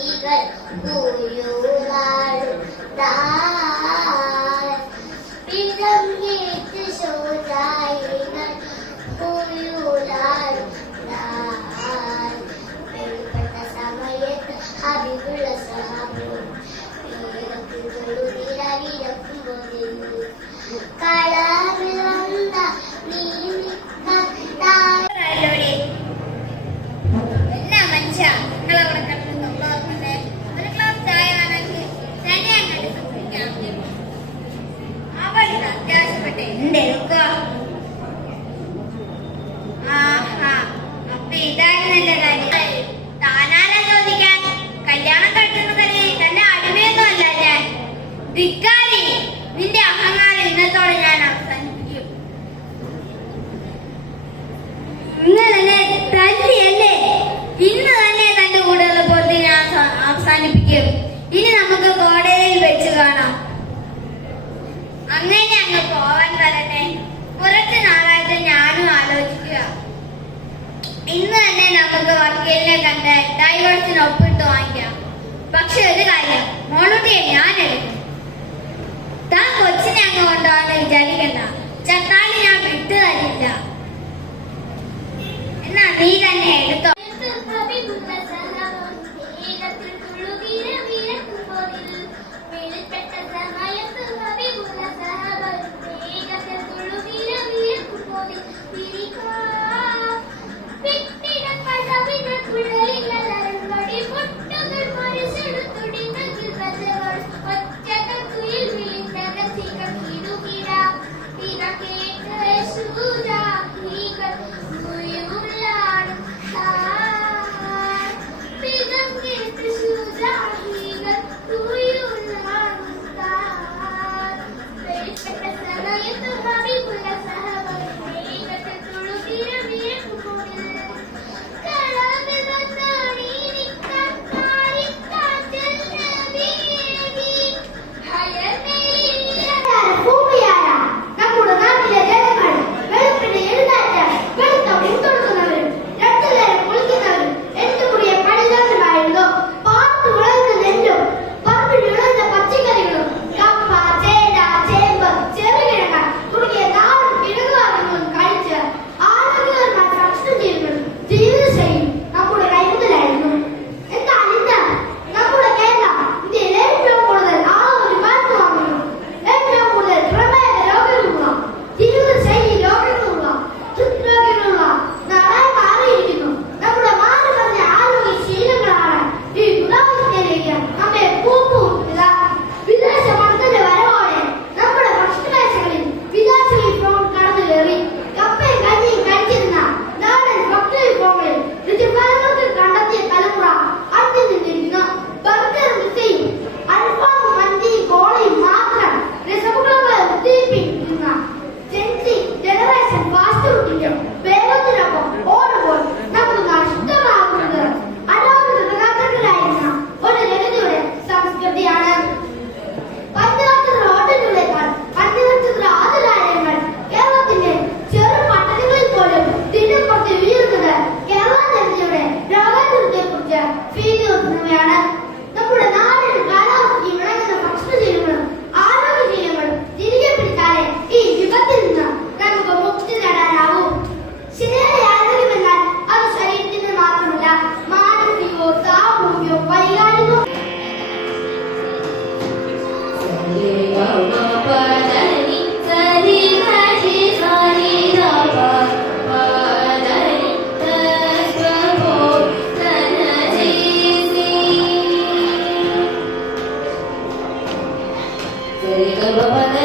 ഈകൾ ഇന്ന് തന്നെ നമുക്ക് വക്കീലിനെ കണ്ട് ഡൈവേഴ്സിന് ഒപ്പിട്ട് വാങ്ങിക്കാം. പക്ഷെ ഒരു കാര്യം മോളുട്ടിയെ ഞാൻ എടുക്കും താൻ കൊച്ചിനെ അങ്ങ് കൊണ്ടുപോകാന്ന് വിചാരിക്കണ്ട. ചത്താലി ഞാൻ വിട്ടു തരില്ല. എന്നാ നീ തന്നെ എടുത്തോ. Oh,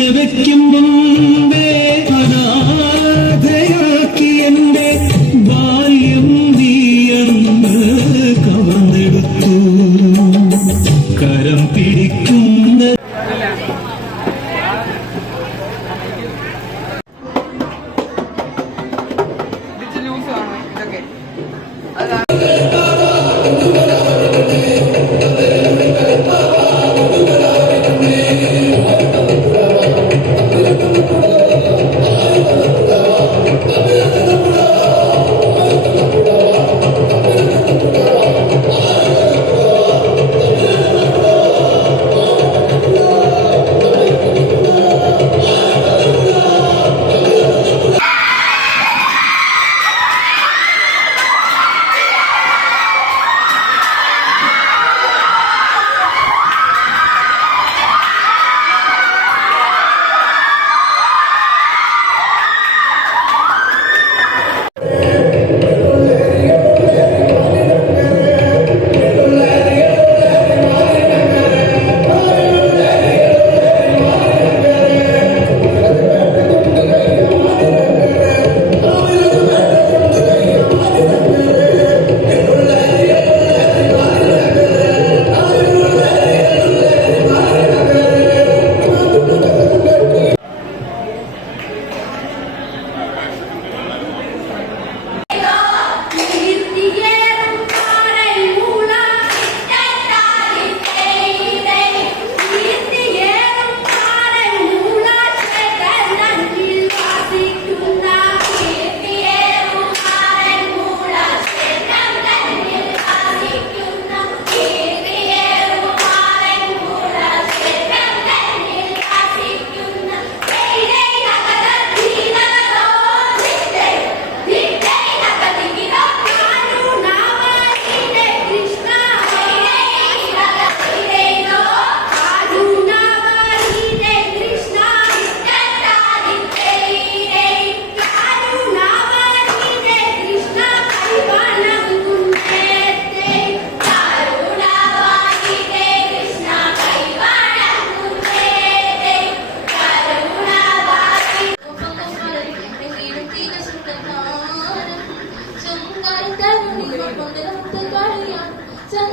Şebek kimdin be?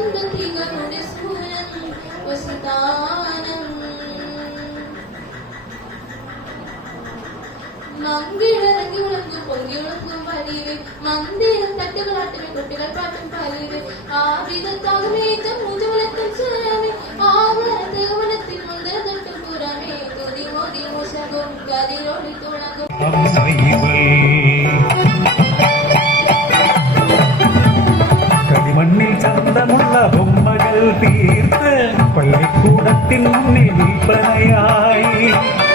ചന്ദ്രികളുടെ സ്ഫുരൻ വസുദാനം മങ്കിളിറങ്ങി വിളങ്ങും പൊങ്ങി വിളങ്ങും വലിയവേ മന്ദിരം തട്ടുകളാട്ടമേ കുട്ടികൾ പാട്ടും പാലിയവേ ആവിധത്താകുമേറ്റം മൂജവലത്തും സുരമേ ആവരത്തിൽ മുന്തര തൊട്ടും പുറമേ തുതി മോതി മുഷകും ഗതിരോടി തുടങ്ങും തീർത്ത് പള്ളിക്കൂടത്തിൻ മുന്നിൽ വിൽപ്പനയായി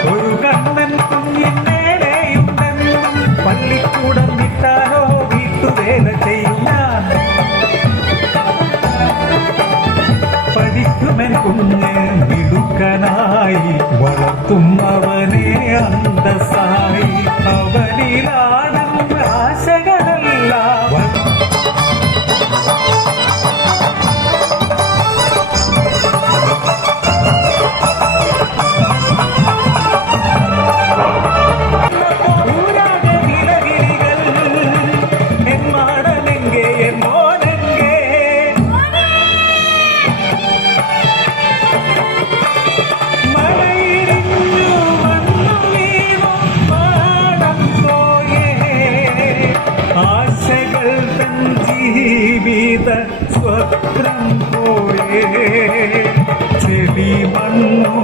ഒരു കണ്ണൻ കുഞ്ഞിന്നേടെയുണ്ടെന്നും പള്ളിക്കൂടം വിട്ടാലോ വീട്ടുവേല ചെയ്യുന്ന പഠിക്കുമൻ കുഞ്ഞ് മിടുക്കനായി വളർത്തും അവനെ അന്തസായി അവനിലാടും ജീവിത സ്വപ്നം പോയേ. ചെടി മണ്ണു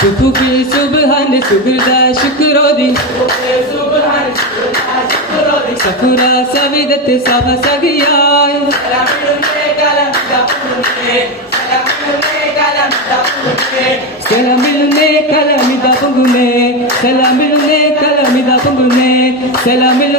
Sukufi subhane sugurda şukurodi Sakura savidete sabha sagiyay Selamilne kalamida pungune Selamilne kalamida pungune Selamilne